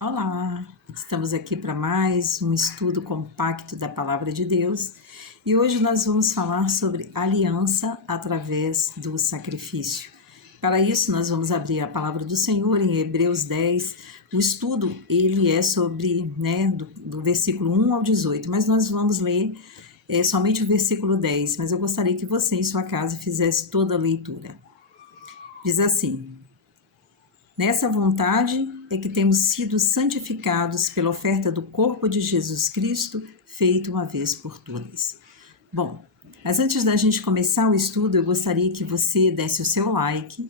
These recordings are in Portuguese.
Olá, estamos aqui para mais um estudo compacto da Palavra de Deus e hoje nós vamos falar sobre aliança através do sacrifício. Para isso, nós vamos abrir a Palavra do Senhor em Hebreus 10. O estudo, ele é sobre, do versículo 1 ao 18, mas nós vamos ler somente o versículo 10, mas eu gostaria que você, em sua casa, fizesse toda a leitura. Diz assim: Nessa vontade é que temos sido santificados pela oferta do corpo de Jesus Cristo, feito uma vez por todas. Bom, mas antes da gente começar o estudo, eu gostaria que você desse o seu like,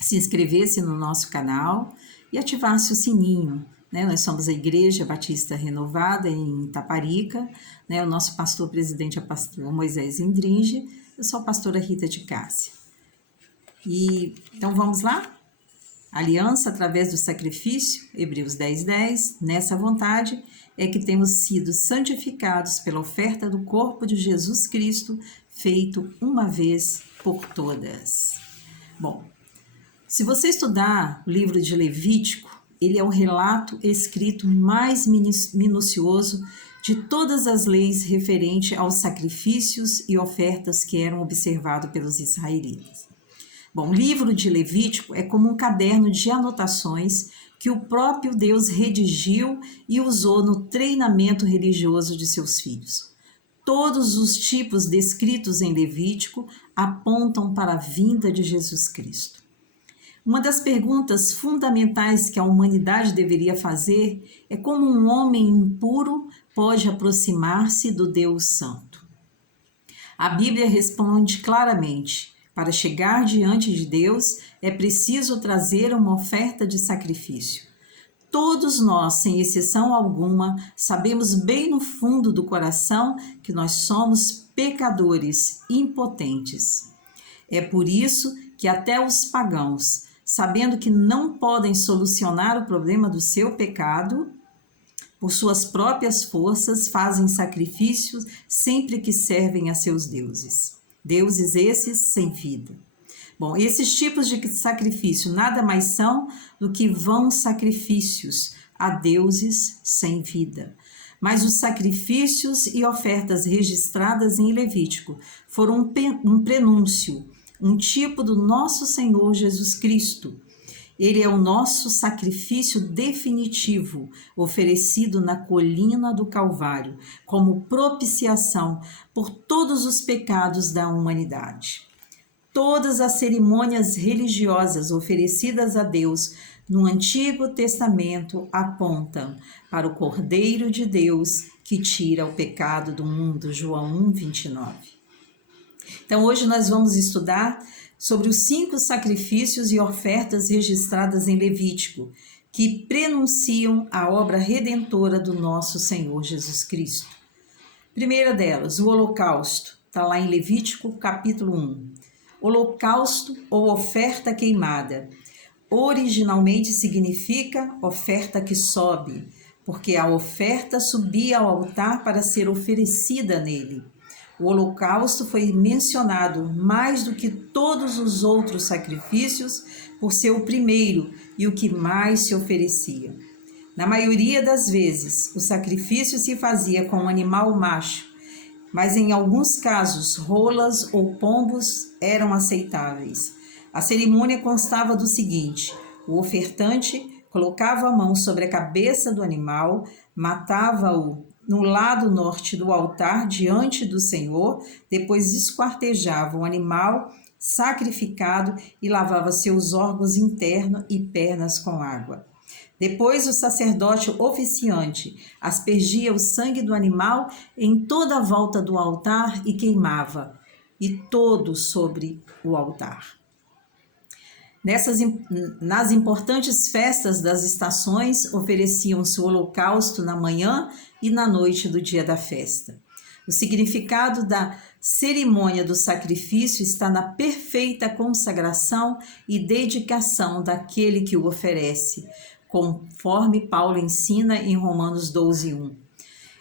se inscrevesse no nosso canal e ativasse o sininho. Nós somos a Igreja Batista Renovada em Itaparica, o nosso pastor presidente é o pastor Moisés Indringe, eu sou a pastora Rita de Cássia. Então vamos lá? Aliança através do sacrifício, Hebreus 10:10, nessa vontade é que temos sido santificados pela oferta do corpo de Jesus Cristo, feito uma vez por todas. Bom, se você estudar o livro de Levítico, ele é o relato escrito mais minucioso de todas as leis referentes aos sacrifícios e ofertas que eram observados pelos israelitas. Bom, o livro de Levítico é como um caderno de anotações que o próprio Deus redigiu e usou no treinamento religioso de seus filhos. Todos os tipos descritos em Levítico apontam para a vinda de Jesus Cristo. Uma das perguntas fundamentais que a humanidade deveria fazer é como um homem impuro pode aproximar-se do Deus Santo. A Bíblia responde claramente: para chegar diante de Deus, é preciso trazer uma oferta de sacrifício. Todos nós, sem exceção alguma, sabemos bem no fundo do coração que nós somos pecadores impotentes. É por isso que até os pagãos, sabendo que não podem solucionar o problema do seu pecado, por suas próprias forças, fazem sacrifícios sempre que servem a seus deuses. Deuses esses sem vida. Bom, esses tipos de sacrifício nada mais são do que vãos sacrifícios a deuses sem vida. Mas os sacrifícios e ofertas registradas em Levítico foram um prenúncio, um tipo do nosso Senhor Jesus Cristo. Ele é o nosso sacrifício definitivo, oferecido na colina do Calvário, como propiciação por todos os pecados da humanidade. Todas as cerimônias religiosas oferecidas a Deus no Antigo Testamento apontam para o Cordeiro de Deus que tira o pecado do mundo, João 1:29. Então hoje nós vamos estudar sobre os 5 sacrifícios e ofertas registradas em Levítico, que prenunciam a obra redentora do nosso Senhor Jesus Cristo. Primeira delas, o holocausto, está lá em Levítico capítulo 1. Holocausto ou oferta queimada. Originalmente significa oferta que sobe, porque a oferta subia ao altar para ser oferecida nele. O holocausto foi mencionado mais do que todos os outros sacrifícios por ser o primeiro e o que mais se oferecia. Na maioria das vezes, o sacrifício se fazia com um animal macho, mas em alguns casos, rolas ou pombos eram aceitáveis. A cerimônia constava do seguinte: o ofertante colocava a mão sobre a cabeça do animal, matava-o no lado norte do altar diante do Senhor, depois esquartejava o animal sacrificado e lavava seus órgãos internos e pernas com água. Depois o sacerdote oficiante aspergia o sangue do animal em toda a volta do altar e queimava, e todo sobre o altar. Nas importantes festas das estações, ofereciam-se o holocausto na manhã e na noite do dia da festa. O significado da cerimônia do sacrifício está na perfeita consagração e dedicação daquele que o oferece, conforme Paulo ensina em Romanos 12:1.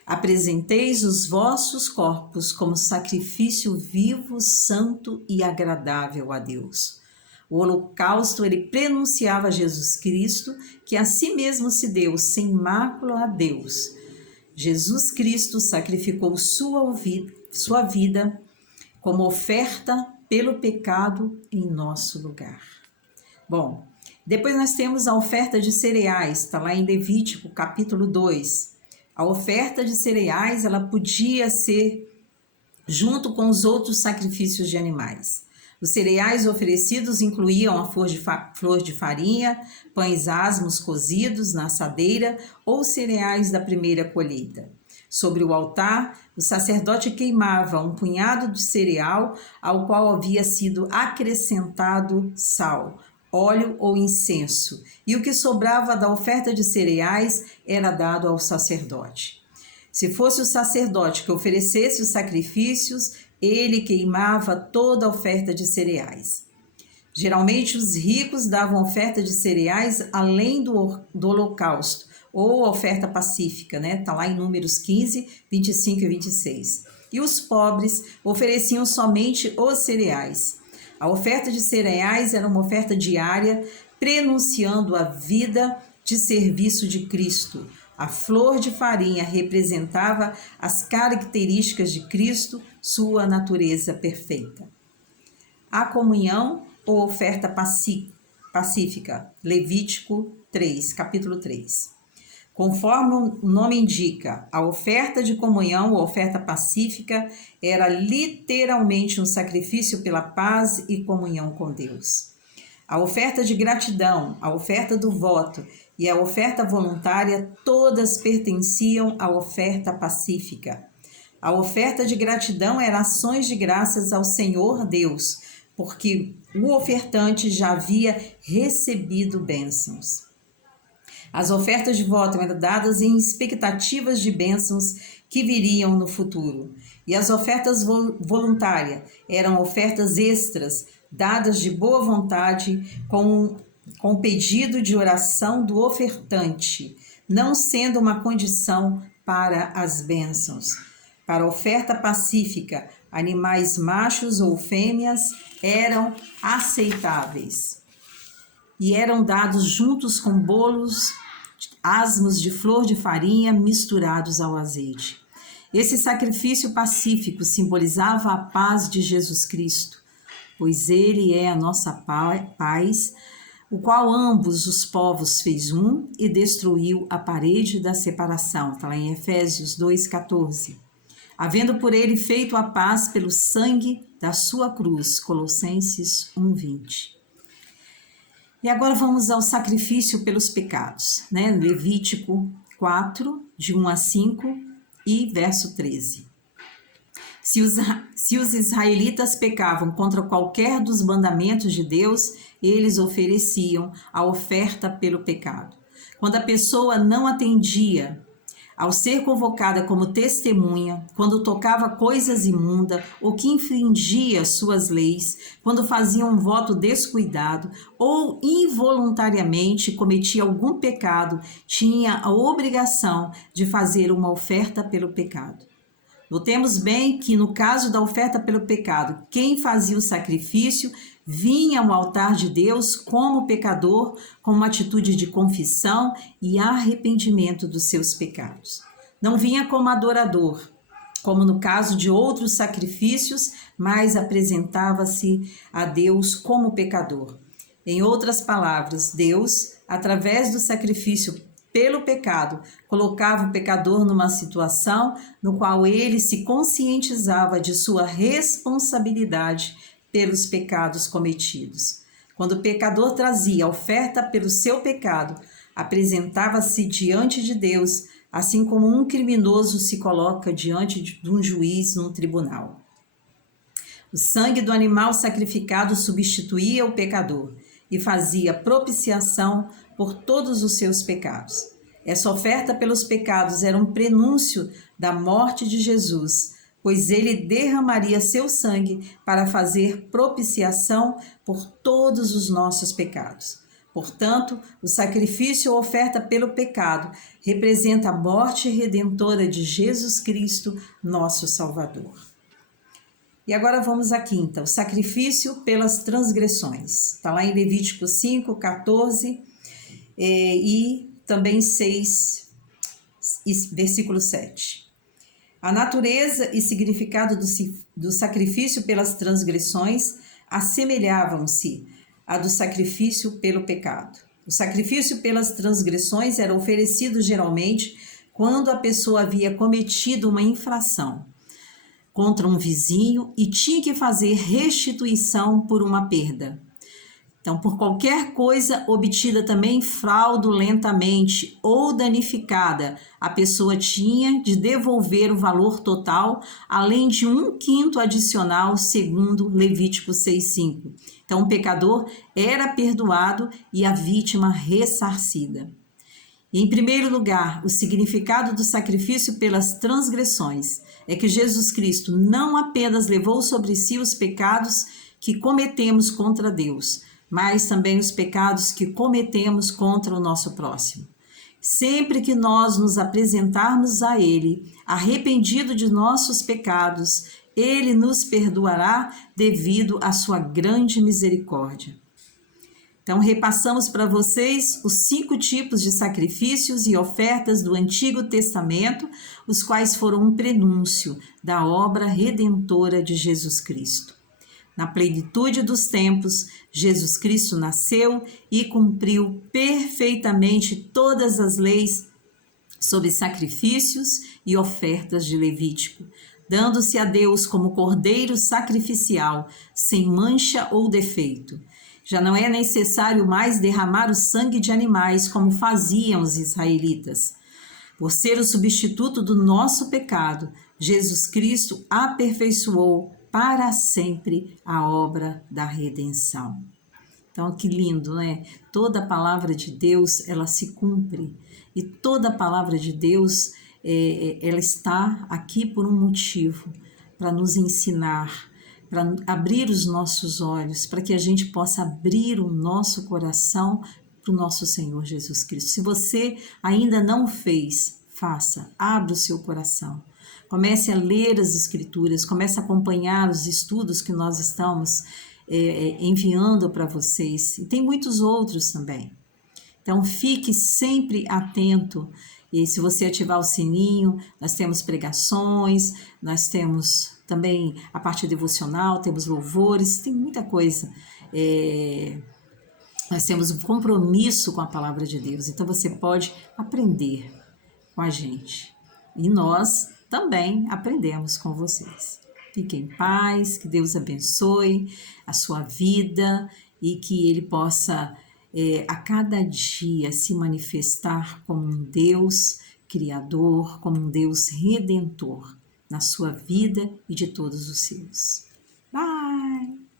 Apresenteis os vossos corpos como sacrifício vivo, santo e agradável a Deus. O holocausto, ele prenunciava Jesus Cristo, que a si mesmo se deu sem mácula a Deus. Jesus Cristo sacrificou sua vida como oferta pelo pecado em nosso lugar. Bom, depois nós temos a oferta de cereais, está lá em Levítico, capítulo 2. A oferta de cereais, ela podia ser junto com os outros sacrifícios de animais. Os cereais oferecidos incluíam a flor de farinha, pães asmos cozidos na assadeira ou cereais da primeira colheita. Sobre o altar, o sacerdote queimava um punhado de cereal ao qual havia sido acrescentado sal, óleo ou incenso, e o que sobrava da oferta de cereais era dado ao sacerdote. Se fosse o sacerdote que oferecesse os sacrifícios, ele queimava toda a oferta de cereais. Geralmente os ricos davam oferta de cereais além do holocausto, ou oferta pacífica, né? Está lá em Números 15, 25 e 26. E os pobres ofereciam somente os cereais. A oferta de cereais era uma oferta diária, prenunciando a vida de serviço de Cristo. A flor de farinha representava as características de Cristo, sua natureza perfeita. A comunhão ou oferta pacífica, Levítico 3, capítulo 3. Conforme o nome indica, a oferta de comunhão ou oferta pacífica era literalmente um sacrifício pela paz e comunhão com Deus. A oferta de gratidão, a oferta do voto e a oferta voluntária, todas pertenciam à oferta pacífica. A oferta de gratidão era ações de graças ao Senhor Deus, porque o ofertante já havia recebido bênçãos. As ofertas de voto eram dadas em expectativas de bênçãos que viriam no futuro. E as ofertas voluntárias eram ofertas extras, dadas de boa vontade, com pedido de oração do ofertante, não sendo uma condição para as bênçãos. Para a oferta pacífica, animais machos ou fêmeas eram aceitáveis e eram dados juntos com bolos asmos de flor de farinha misturados ao azeite. Esse sacrifício pacífico simbolizava a paz de Jesus Cristo, pois ele é a nossa paz, o qual ambos os povos fez um e destruiu a parede da separação. Está lá em Efésios 2,14. Havendo por ele feito a paz pelo sangue da sua cruz. Colossenses 1,20. E agora vamos ao sacrifício pelos pecados, né? Levítico 4, de 1 a 5 e verso 13. Se os israelitas pecavam contra qualquer dos mandamentos de Deus, eles ofereciam a oferta pelo pecado. Quando a pessoa não atendia ao ser convocada como testemunha, quando tocava coisas imundas ou que infringia suas leis, quando fazia um voto descuidado ou involuntariamente cometia algum pecado, tinha a obrigação de fazer uma oferta pelo pecado. Notemos bem que no caso da oferta pelo pecado, quem fazia o sacrifício vinha ao altar de Deus como pecador, com uma atitude de confissão e arrependimento dos seus pecados. Não vinha como adorador, como no caso de outros sacrifícios, mas apresentava-se a Deus como pecador. Em outras palavras, Deus, através do sacrifício pelo pecado, colocava o pecador numa situação no qual ele se conscientizava de sua responsabilidade pelos pecados cometidos. Quando o pecador trazia a oferta pelo seu pecado, apresentava-se diante de Deus, assim como um criminoso se coloca diante de um juiz num tribunal. O sangue do animal sacrificado substituía o pecador e fazia propiciação por todos os seus pecados. Essa oferta pelos pecados era um prenúncio da morte de Jesus, pois ele derramaria seu sangue para fazer propiciação por todos os nossos pecados. Portanto, o sacrifício ou oferta pelo pecado representa a morte redentora de Jesus Cristo, nosso Salvador. E agora vamos à quinta, o sacrifício pelas transgressões. Está lá em Levítico 5, 14 e também 6, versículo 7. A natureza e significado do sacrifício pelas transgressões assemelhavam-se a do sacrifício pelo pecado. O sacrifício pelas transgressões era oferecido geralmente quando a pessoa havia cometido uma infração contra um vizinho e tinha que fazer restituição por uma perda. Então, por qualquer coisa obtida também fraudulentamente ou danificada, a pessoa tinha de devolver o valor total, além de 1/5 adicional, segundo Levítico 6,5. Então, o pecador era perdoado e a vítima ressarcida. Em primeiro lugar, o significado do sacrifício pelas transgressões é que Jesus Cristo não apenas levou sobre si os pecados que cometemos contra Deus, mas também os pecados que cometemos contra o nosso próximo. Sempre que nós nos apresentarmos a Ele, arrependido de nossos pecados, Ele nos perdoará devido à sua grande misericórdia. Então, repassamos para vocês os 5 tipos de sacrifícios e ofertas do Antigo Testamento, os quais foram um prenúncio da obra redentora de Jesus Cristo. Na plenitude dos tempos, Jesus Cristo nasceu e cumpriu perfeitamente todas as leis sobre sacrifícios e ofertas de Levítico, dando-se a Deus como cordeiro sacrificial, sem mancha ou defeito. Já não é necessário mais derramar o sangue de animais como faziam os israelitas. Por ser o substituto do nosso pecado, Jesus Cristo aperfeiçoou para sempre a obra da redenção. Então, que lindo, né? Toda a palavra de Deus, ela se cumpre. E toda a palavra de Deus, ela está aqui por um motivo, para nos ensinar, para abrir os nossos olhos, para que a gente possa abrir o nosso coração para o nosso Senhor Jesus Cristo. Se você ainda não fez, faça, abra o seu coração. Comece a ler as Escrituras, comece a acompanhar os estudos que nós estamos enviando para vocês. E tem muitos outros também. Então, fique sempre atento. E se você ativar o sininho, nós temos pregações, nós temos também a parte devocional, temos louvores, tem muita coisa. Nós temos um compromisso com a palavra de Deus. Então, você pode aprender com a gente. E nós também aprendemos com vocês. Fiquem em paz, que Deus abençoe a sua vida e que Ele possa a cada dia se manifestar como um Deus criador, como um Deus redentor na sua vida e de todos os seus. Bye!